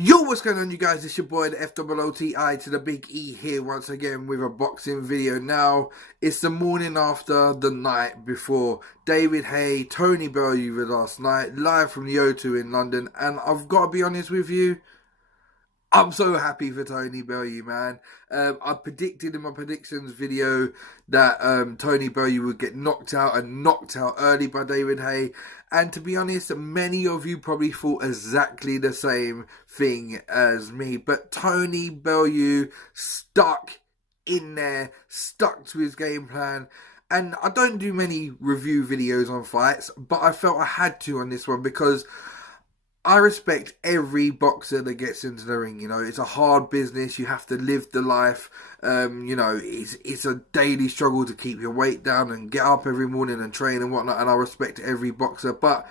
Yo, what's going on, you guys? It's your boy, the FOOTI to the big E here once again with a boxing video. Now, it's the morning after the night before David Haye, Tony Bellew last night, live from the O2 in London. And I've got to be honest with you, I'm so happy for Tony Bellew, man. I predicted in my predictions video that Tony Bellew would get knocked out and knocked out early by David Haye. And to be honest, many of you probably thought exactly the same thing as me. But Tony Bellew stuck in there, stuck to his game plan. And I don't do many review videos on fights, but I felt I had to on this one because I respect every boxer that gets into the ring. You know, it's a hard business. You have to live the life. You know, it's a daily struggle to keep your weight down and get up every morning and train and whatnot. And I respect every boxer. But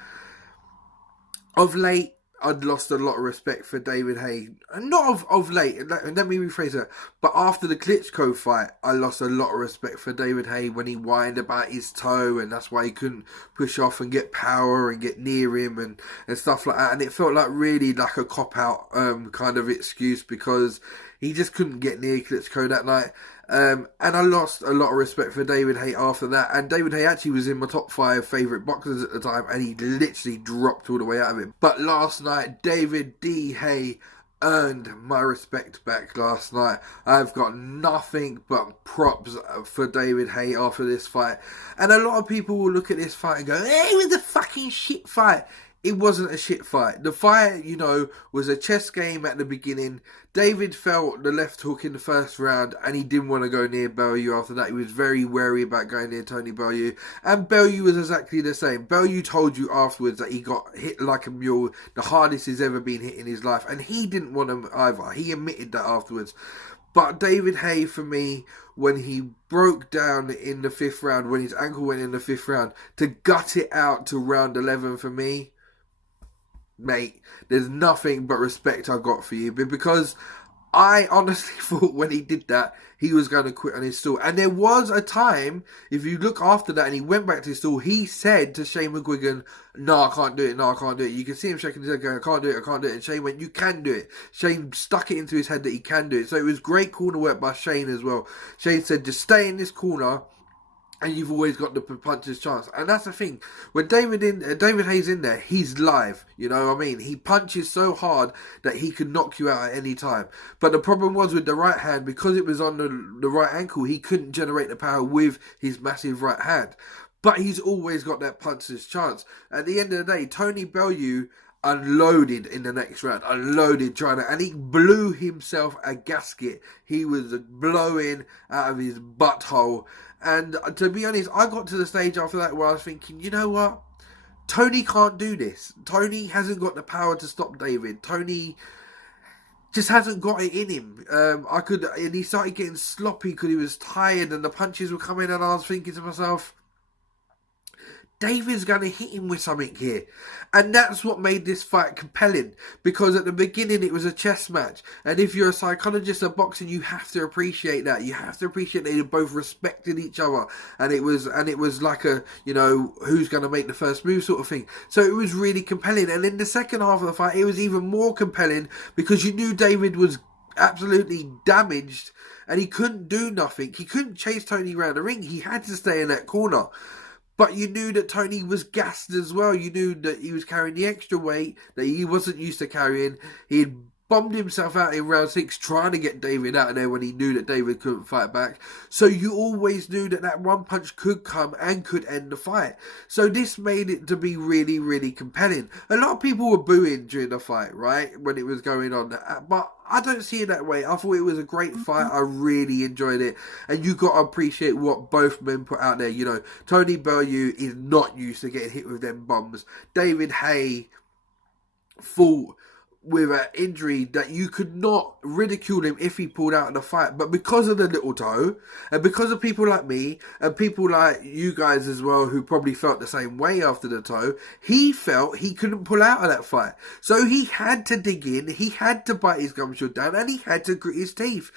of late, I'd lost a lot of respect for David Haye. Not of late, let me rephrase that. But after the Klitschko fight, I lost a lot of respect for David Haye when he whined about his toe, and that's why he couldn't push off and get power and get near him and stuff like that. And it felt like really like a cop-out kind of excuse because he just couldn't get near Klitschko that night. And I lost a lot of respect for David Haye after that. And David Haye actually was in my top 5 favourite boxers at the time, and he literally dropped all the way out of it. But last night, David D. Haye earned my respect back last night. I've got nothing but props for David Haye after this fight. And a lot of people will look at this fight and go, "Hey, it was a fucking shit fight." It wasn't a shit fight. The fight, you know, was a chess game at the beginning. David felt the left hook in the first round and he didn't want to go near Bellew after that. He was very wary about going near Tony Bellew. And Bellew was exactly the same. Bellew told you afterwards that he got hit like a mule, the hardest he's ever been hit in his life. And he didn't want to either. He admitted that afterwards. But David Haye, for me, when he broke down in the 5th round, when his ankle went in the 5th round, to gut it out to round 11 for me, mate, there's nothing but respect I've got for you, because I honestly thought when he did that, he was going to quit on his stool. And there was a time, if you look after that, and he went back to his stool, he said to Shane McGuigan, "No, I can't do it, no, I can't do it." You can see him shaking his head going, "I can't do it, I can't do it." And Shane went, "You can do it." Shane stuck it into his head that he can do it. So it was great corner work by Shane as well. Shane said, "Just stay in this corner, and you've always got the puncher's chance." And that's the thing. When David Haye's in there, he's live. You know what I mean? He punches so hard that he could knock you out at any time. But the problem was with the right hand, because it was on the right ankle, he couldn't generate the power with his massive right hand. But he's always got that puncher's chance. At the end of the day, Tony Bellew unloaded in the next round, and he blew himself a gasket. He was blowing out of his butthole. And to be honest, I got to the stage after that where I was thinking, you know what? Tony can't do this. Tony hasn't got the power to stop David. Tony just hasn't got it in him. And he started getting sloppy because he was tired and the punches were coming, and I was thinking to myself, David's going to hit him with something here. And that's what made this fight compelling. Because at the beginning it was a chess match. And if you're a psychologist of boxing, you have to appreciate that. You have to appreciate that they both respected each other. And it was like a, you know, who's going to make the first move sort of thing. So it was really compelling. And in the second half of the fight, it was even more compelling because you knew David was absolutely damaged. And he couldn't do nothing. He couldn't chase Tony around the ring. He had to stay in that corner. But you knew that Tony was gassed as well. You knew that he was carrying the extra weight that he wasn't used to carrying. He had bombed himself out in round 6 trying to get David out of there when he knew that David couldn't fight back. So you always knew that that one punch could come and could end the fight. So this made it to be really, really compelling. A lot of people were booing during the fight, right, when it was going on. But I don't see it that way. I thought it was a great fight. I really enjoyed it. And you got to appreciate what both men put out there. You know, Tony Bellew is not used to getting hit with them bombs. David Haye fought with an injury that you could not ridicule him if he pulled out of the fight. But because of the little toe, and because of people like me, and people like you guys as well, who probably felt the same way after the toe, he felt he couldn't pull out of that fight. So he had to dig in, he had to bite his gum shield down, and he had to grit his teeth.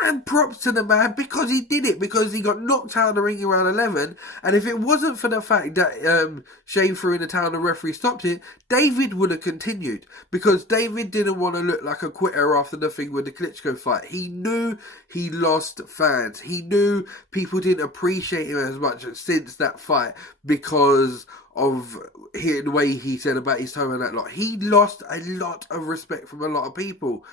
And props to the man, because he did it, because he got knocked out of the ring around 11. And if it wasn't for the fact that Shane threw in the towel and the referee stopped it, David would have continued, because David didn't want to look like a quitter after the thing with the Klitschko fight. He knew he lost fans. He knew people didn't appreciate him as much since that fight because of the way he said about his tone and that lot. He lost a lot of respect from a lot of people.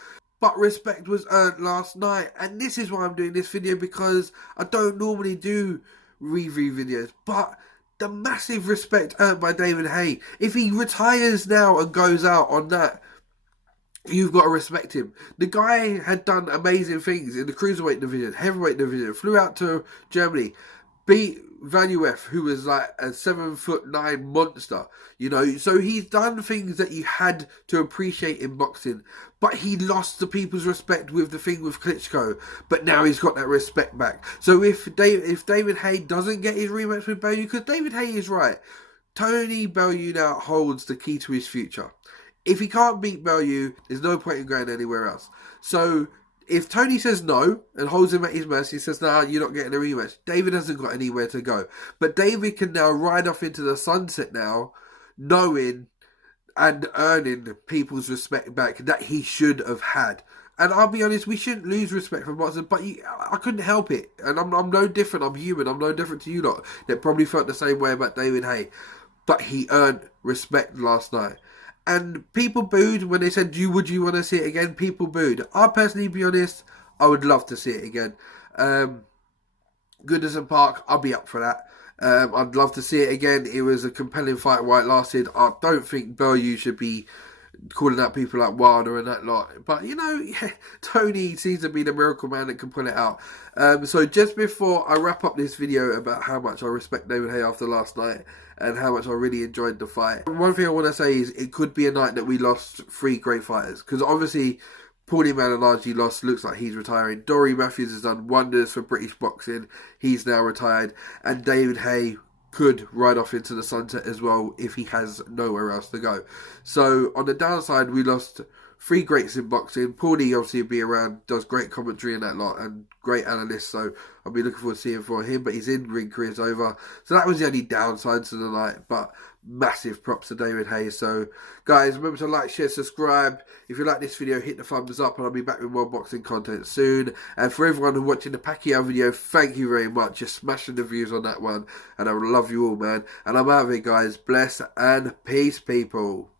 But respect was earned last night. And this is why I'm doing this video, because I don't normally do review videos. But the massive respect earned by David Haye. If he retires now and goes out on that, you've got to respect him. The guy had done amazing things in the cruiserweight division, heavyweight division, flew out to Germany, beat Bellew, who was like a 7'9" monster, you know. So he's done things that you had to appreciate in boxing, but he lost the people's respect with the thing with Klitschko. But now he's got that respect back. So if David Haye doesn't get his rematch with Bellew, because David Haye is right, Tony Bellew now holds the key to his future. If he can't beat Bellew, there's no point in going anywhere else. So if Tony says no and holds him at his mercy, says, nah, you're not getting a rematch, David hasn't got anywhere to go. But David can now ride off into the sunset now, knowing and earning people's respect back that he should have had. And I'll be honest, we shouldn't lose respect for boxers, but I couldn't help it. And I'm no different. I'm human. I'm no different to you lot that probably felt the same way about David Haye. But he earned respect last night. And people booed when they said, would you want to see it again? People booed. I'll personally be honest, I would love to see it again. Goodison Park, I'll be up for that. I'd love to see it again. It was a compelling fight while it lasted. I don't think Bellew should be calling out people like Wilder and that lot. But, you know, yeah, Tony seems to be the miracle man that can pull it out. So just before I wrap up this video about how much I respect David Haye after last night and how much I really enjoyed the fight, one thing I want to say is it could be a night that we lost 3 great fighters. Because obviously Paulie Malignaggi lost, looks like he's retiring. Dory Matthews has done wonders for British boxing. He's now retired. And David Haye could ride off into the sunset as well if he has nowhere else to go. So on the downside, we lost 3 greats in boxing. Paulie obviously will be around, does great commentary and that lot, and great analyst, so I'll be looking forward to seeing for him, but his in-ring career's over. So that was the only downside to the night, but massive props to David Haye. So guys, remember to like, share, subscribe. If you like this video, hit the thumbs up, and I'll be back with more boxing content soon. And for everyone who's watching the Pacquiao video, thank you very much. Just smashing the views on that one, and I love you all, man. And I'm out of it, guys. Bless and peace, people.